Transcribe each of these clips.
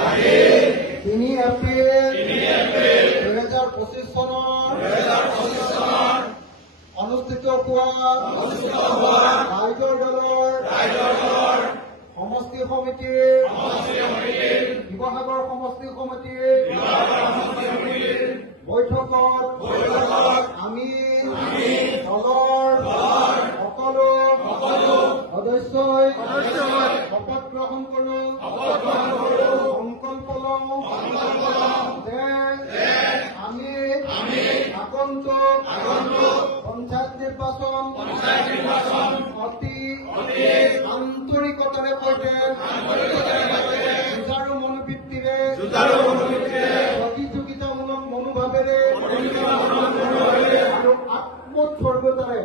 3 এপ্ৰিল 2025 চনৰ অনুষ্ঠিত হোৱা ৰাইজৰ দলৰ সমষ্টি সমিতিৰ শিৱসাগৰ সমষ্টি সমিতিৰ বৈঠকত আমি দলৰ সকলো সদস্যই শপত গ্ৰহণ কৰোঁ, সংকল্প লওঁ যে আমি আগন্তুক পঞ্চায়ত নিৰ্বাচন অতি আন্তৰিকতাৰে সৈতে যুঁজাৰু মনোবৃত্তিৰে প্ৰতিযোগিতামূলক মনোভাৱেৰে আৰু আত্মোৎসৰ্গতাৰে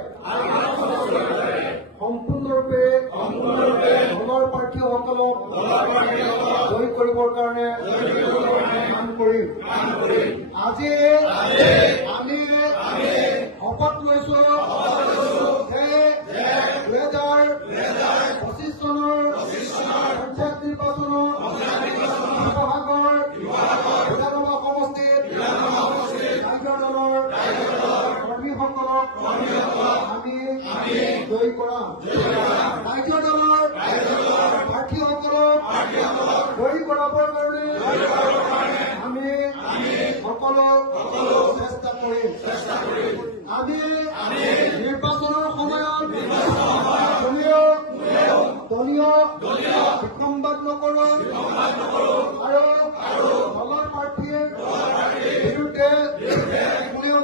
সম্পূৰ্ণৰূপে দলৰ প্ৰাৰ্থীসকলক জয়ী কৰিবৰ কাৰণে কাম কৰিম। আজি আমি শপত লৈছো যে 2025 চনৰ পঞ্চায়ত নিৰ্বাচনৰ শিৱসাগৰ বিধানসভা সমষ্টিত ৰাইজৰ দলৰ কৰ্মীসকলক আমি জয়ী কৰাম। ৰাইজৰ দলৰ প্ৰাৰ্থীসকলক জয়ী কৰাবৰ কাৰণে আমি সকলো চেষ্টা কৰিম। আমি নিৰ্বাচনৰ সময়ত দলীয় বিসম্বাদ নকৰোঁ আৰু দলৰ প্ৰাৰ্থীৰ বিৰুদ্ধে কোনেও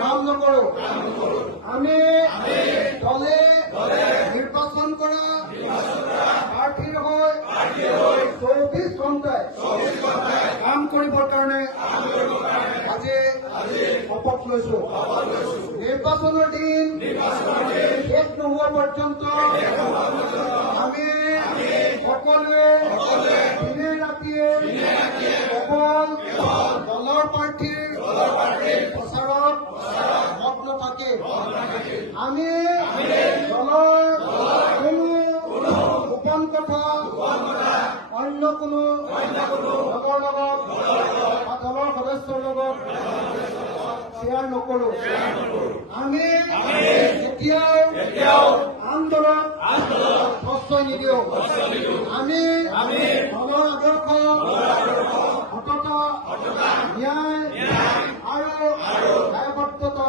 কাম নকৰোঁ। আমি দলে নিৰ্বাচন কৰা প্ৰাৰ্থীৰ হৈ 24 ঘণ্টাই কাম কৰিবৰ কাৰণে আজি শপত লৈছো। নিৰ্বাচনৰ দিন শেষ নোহোৱা পৰ্যন্ত আমি সকলোৱে দিনে ৰাতিয়ে কেৱল দলৰ প্ৰাৰ্থীৰ প্ৰচাৰত মগ্ন থাকিম। আমি দলৰ কোনো গোপন কথা অন্য কোনো লগৰ লগত বা দলৰ সদস্যৰ লগত শ্বেয়াৰ নকৰোঁ। আমি এতিয়াও আন্দোলন প্ৰশ্ৰয় নিদিওঁ। আমি দলৰ আদৰ্শ সততা ন্যায় আৰু দায়বদ্ধতা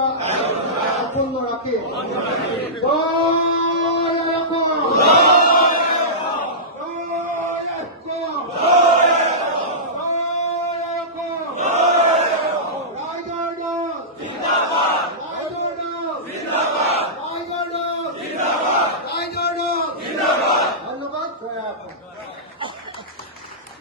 অক্ষুণ্ণ ৰাখিম। ধন্যবাদ।